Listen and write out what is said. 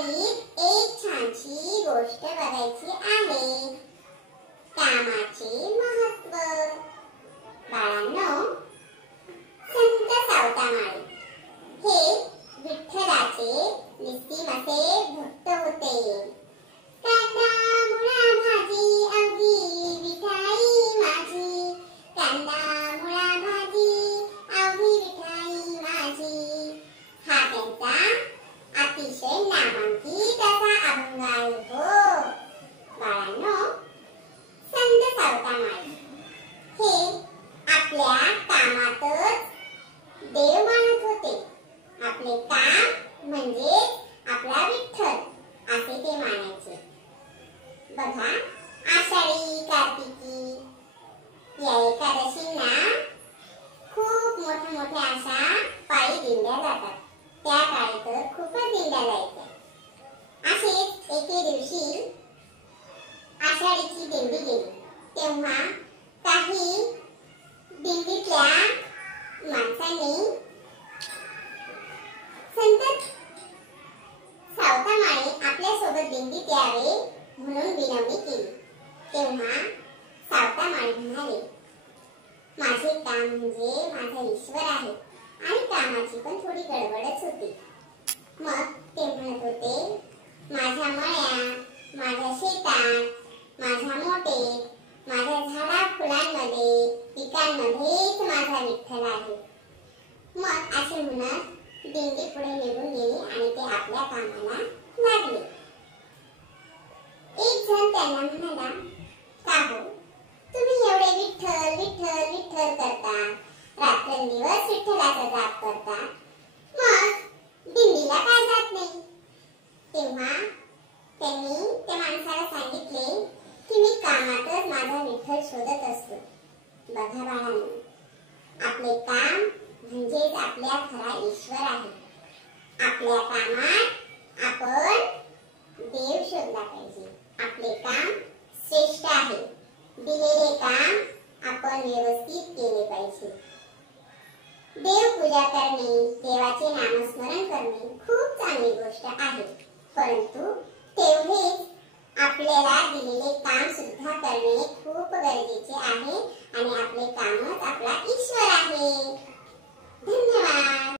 घडीत एक छानशी गोष्ट बघायची आहे. कामाचे महत्त्व. बाळांनो, संत सावतामाळी हे विठ्ठलाचे निस्सीम असे भक्त होते. कांदा मुळा भाजी अवघी विठाई माझी, कांदा मुळा भाजी अवघी विठाई माझी, हा त्यांचा अतिशय नामांकित असा अभंग आहे. हो बाळांनो, संत सावतामाळी हे आपल्या कामातच देव मानत होते. आपले काम म्हणजे आपला विठ्ठल असे ते मानायचे. बघा, आषाढी कार्तिकी या एकादशींना खूप मोठ्या अशा पायी दिंड्या जातात. त्या काळी तर खूपच दिंड्या जायच्या. असेच एके दिवशी आषाढीची दिंडी गेली. तेव्हा काही दिंडीतल्या माणसांनी संत सावतामाळी आपल्या सोबत दिंडीत यावे म्हणून विनवणी केली. तेव्हा सावतामाळी म्हणाले, माझे काम म्हणजे माझा ईश्वर आहे आणि कामाची पण थोडी गडबडच होती. मग ते म्हणत होते, माझ्या मळ्या, माझ्या शेतात, माझ्या मोठेत, माझ्या झाडा फुलांमध्ये, पिकांमध्येच माझा विठ्ठल आहे. मग असे म्हणत दिंडी पुढे निघून गेली आणि ते आपल्या कामाला लागले. एक जण त्यांना म्हणाला, का हो, तुम्ही एवढे विठ्ठल विठ्ठल विठ्ठल करता, रात्रंदिवस विठ्ठलाचा जाप करता, मग दिंडीला का जात नाही? तेव्हा त्यांनी त्या माणसाला सांगितले की मी कामातच माझा विठ्ठल शोधत असतो. बघा बाळांनो, आपले काम म्हणजेच आपल्या खरा ईश्वर आहे. आपल्या कामात आपण देव शोधला पाहिजे. आपले काम श्रेष्ठ आहे. दिलेले काम आपण व्यवस्थित केले पाहिजे. देव पूजा करणे, देवाचे नामस्मरण करणे खूप चांगली गोष्ट आहे. परंतु तेवढेच आपल्याला दिलेले काम सुद्धा करणे खूप गरजेचे आहे आणि आपले कामच आपला ईश्वर आहे. धन्यवाद.